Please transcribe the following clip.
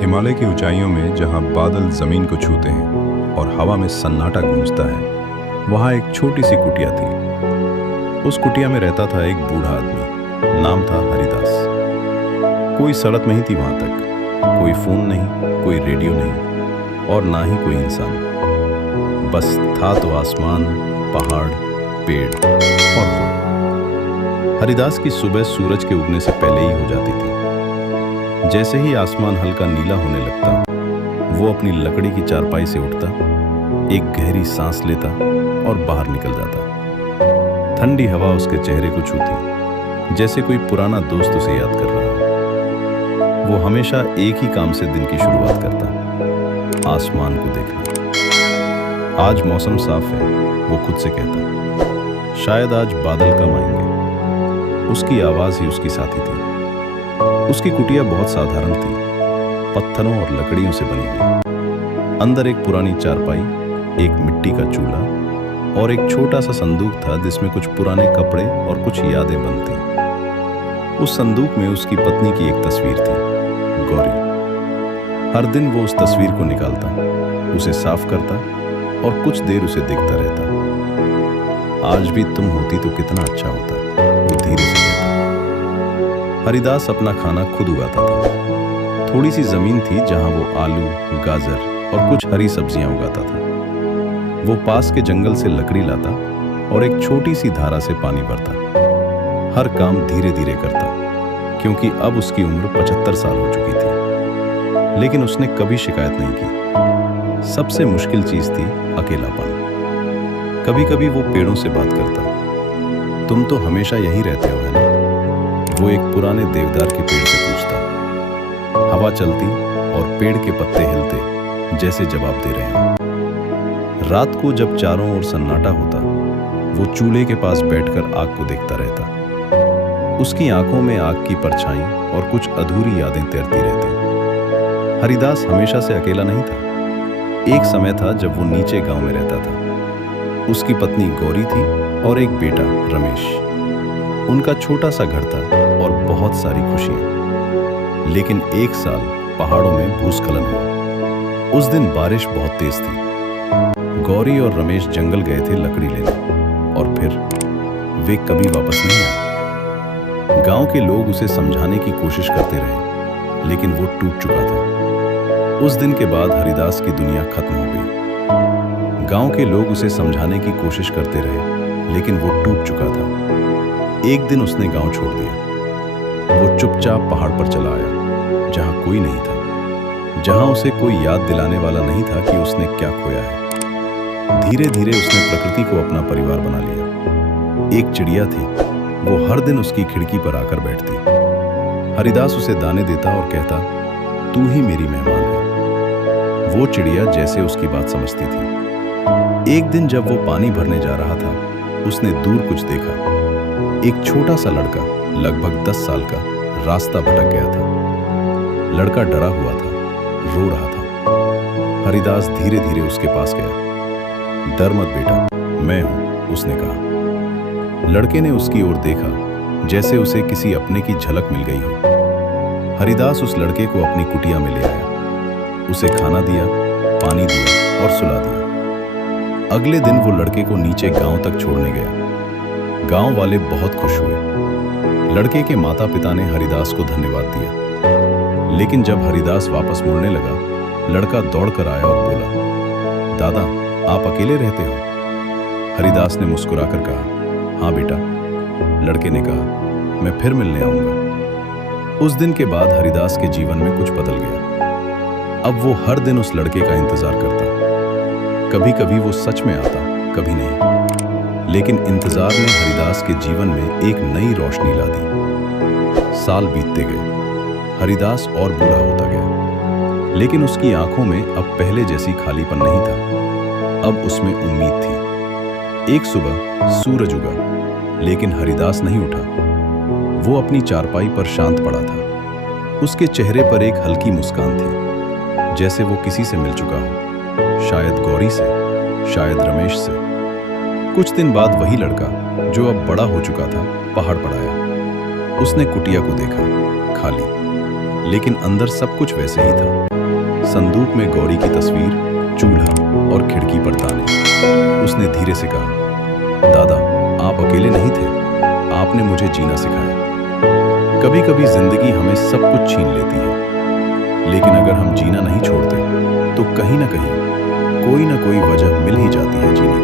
हिमालय की ऊंचाइयों में जहां बादल जमीन को छूते हैं और हवा में सन्नाटा गूंजता है, वहां एक छोटी सी कुटिया थी। उस कुटिया में रहता था एक बूढ़ा आदमी, नाम था हरिदास। कोई सड़क नहीं थी वहां तक, कोई फोन नहीं, कोई रेडियो नहीं और ना ही कोई इंसान। बस था तो आसमान, पहाड़, पेड़ और वो। हरिदास की सुबह सूरज के उगने से पहले ही हो जाती थी। जैसे ही आसमान हल्का नीला होने लगता, वो अपनी लकड़ी की चारपाई से उठता, एक गहरी सांस लेता और बाहर निकल जाता। ठंडी हवा उसके चेहरे को छूती, जैसे कोई पुराना दोस्त उसे याद कर रहा हो। वो हमेशा एक ही काम से दिन की शुरुआत करता, आसमान को देखना। आज मौसम साफ है, वो खुद से कहता। शायद आज बादल कम आएंगे। उसकी आवाज ही उसकी साथी थी। उसकी कुटिया बहुत साधारण थी, पत्थरों और लकड़ियों से बनी हुई। अंदर एक पुरानी चारपाई, एक मिट्टी का चूल्हा और एक छोटा सा संदूक था जिसमें कुछ पुराने कपड़े और कुछ यादें बंद थीं। उस संदूक में उसकी पत्नी की एक तस्वीर थी, गौरी। हर दिन वो उस तस्वीर को निकालता, उसे साफ करता और कुछ देर उसे देखता रहता। आज भी तुम होती तो कितना अच्छा होता, वो धीरे से कहता। हरिदास अपना खाना खुद उगाता था। थोड़ी सी जमीन थी जहां वो आलू, गाजर और कुछ हरी सब्जियां उगाता था। वो पास के जंगल से लकड़ी लाता और एक छोटी सी धारा से पानी भरता। हर काम धीरे धीरे करता, क्योंकि अब उसकी उम्र 75 साल हो चुकी थी। लेकिन उसने कभी शिकायत नहीं की। सबसे मुश्किल चीज थी अकेलापन। कभी कभी वो पेड़ों से बात करता। तुम तो हमेशा यहीं रहते हो, है ना? वो एक पुराने देवदार के पेड़ से पूछता। हवा चलती और पेड़ के पत्ते हिलते, जैसे जवाब दे रहे हो। रात को जब चारों ओर सन्नाटा होता, वो चूल्हे के पास बैठकर आग को देखता रहता। उसकी आंखों में आग की परछाई और कुछ अधूरी यादें तैरती रहती। हरिदास हमेशा से अकेला नहीं था। एक समय था जब वो नीचे गांव में रहता था। उसकी पत्नी गौरी थी और एक बेटा रमेश। उनका छोटा सा घर था और बहुत सारी खुशियां। लेकिन एक साल पहाड़ों में भूस्खलन हुआ। उस दिन बारिश बहुत तेज थी। गौरी और रमेश जंगल गए थे लकड़ी लेने और फिर वे कभी वापस नहीं आए। गांव के लोग उसे समझाने की कोशिश करते रहे, लेकिन वो टूट चुका था। उस दिन के बाद हरिदास की दुनिया खत्म हो गई। गांव के लोग उसे समझाने की कोशिश करते रहे, लेकिन वो टूट चुका था। एक दिन उसने गांव छोड़ दिया। वो चुपचाप पहाड़ पर चला आया, जहां कोई नहीं था, जहां उसे कोई याद दिलाने वाला नहीं था कि उसने क्या खोया है। धीरे धीरे उसने प्रकृति को अपना परिवार बना लिया। एक चिड़िया थी, वो हर दिन उसकी खिड़की पर आकर बैठती। हरिदास उसे दाने देता और कहता, तू ही मेरी मेहमान है। वो चिड़िया जैसे उसकी बात समझती थी। एक दिन जब वो पानी भरने जा रहा था, उसने दूर कुछ देखा। एक छोटा सा लड़का, लगभग 10 साल का, रास्ता भटक गया था। लड़का डरा हुआ था, रो रहा था। हरिदास धीरे धीरे उसके पास गया। डर मत बेटा, मैं हूं, उसने कहा। लड़के ने उसकी ओर देखा, जैसे उसे किसी अपने की झलक मिल गई हो। हरिदास उस लड़के को अपनी कुटिया में ले आया। उसे खाना दिया, पानी दिया और सुला दिया। अगले दिन वो लड़के को नीचे गांव तक छोड़ने गया। गांव वाले बहुत खुश हुए। लड़के के माता पिता ने हरिदास को धन्यवाद दिया। लेकिन जब हरिदास वापस मुड़ने लगा, लड़का दौड़कर आया और बोला, दादा, आप अकेले रहते हो? हरिदास ने मुस्कुराकर कहा, हाँ बेटा। लड़के ने कहा, मैं फिर मिलने आऊंगा। उस दिन के बाद हरिदास के जीवन में कुछ बदल गया। अब वो हर दिन उस लड़के का इंतजार करता। कभी कभी वो सच में आता, कभी नहीं। लेकिन इंतजार ने हरिदास के जीवन में एक नई रोशनी ला दी। साल बीतते गए। हरिदास और बूढ़ा होता गया, लेकिन उसकी आंखों में अब पहले जैसी खालीपन नहीं था। अब उसमें उम्मीद थी। एक सुबह सूरज उगा, लेकिन हरिदास नहीं उठा। वो अपनी चारपाई पर शांत पड़ा था। उसके चेहरे पर एक हल्की मुस्कान थी, जैसे वो किसी से मिल चुका हो। शायद गौरी से, शायद रमेश से। कुछ दिन बाद वही लड़का, जो अब बड़ा हो चुका था, पहाड़ पर आया। उसने कुटिया को देखा, खाली, लेकिन अंदर सब कुछ वैसे ही था। संदूक में गौरी की तस्वीर, चूल्हा और खिड़की पर ताने। उसने धीरे से कहा, दादा, आप अकेले नहीं थे, आपने मुझे जीना सिखाया। कभी कभी जिंदगी हमें सब कुछ छीन लेती है, लेकिन अगर हम जीना नहीं छोड़ते तो कहीं ना कहीं कोई ना कोई वजह मिल ही जाती है जीने की।